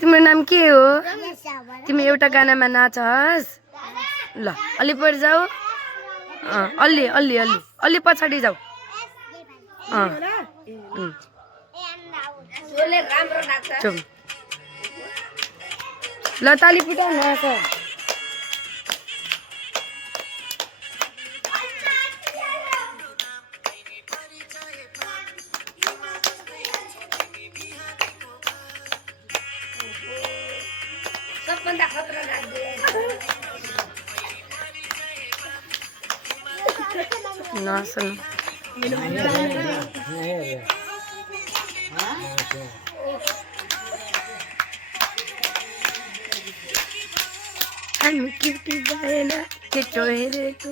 तिम्रो नाम के हो? तिमी एउटा गानामा नाचस् ल। अलि पछि जाऊ। अलि अलि अलि अलि पछाडि जाऊ। ल ताली पिटाउ न। सबभन्दा खतरा लाग्दे नाच्नु। हामी केटी भएन केटो हेरेको।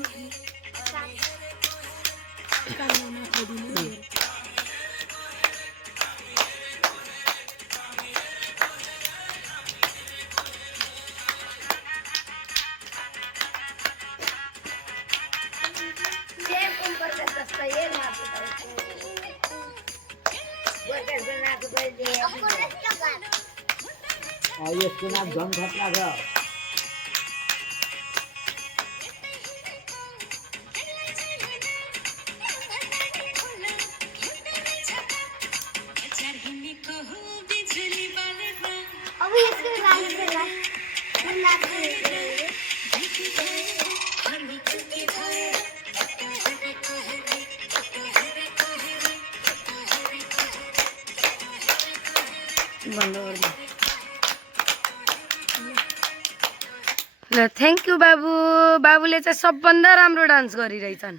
यसको नाम झन् खतरा छ। ल थ्याङ्क यू बाबु। बाबुले चाहिँ सबभन्दा राम्रो डान्स गरिरहेछन्।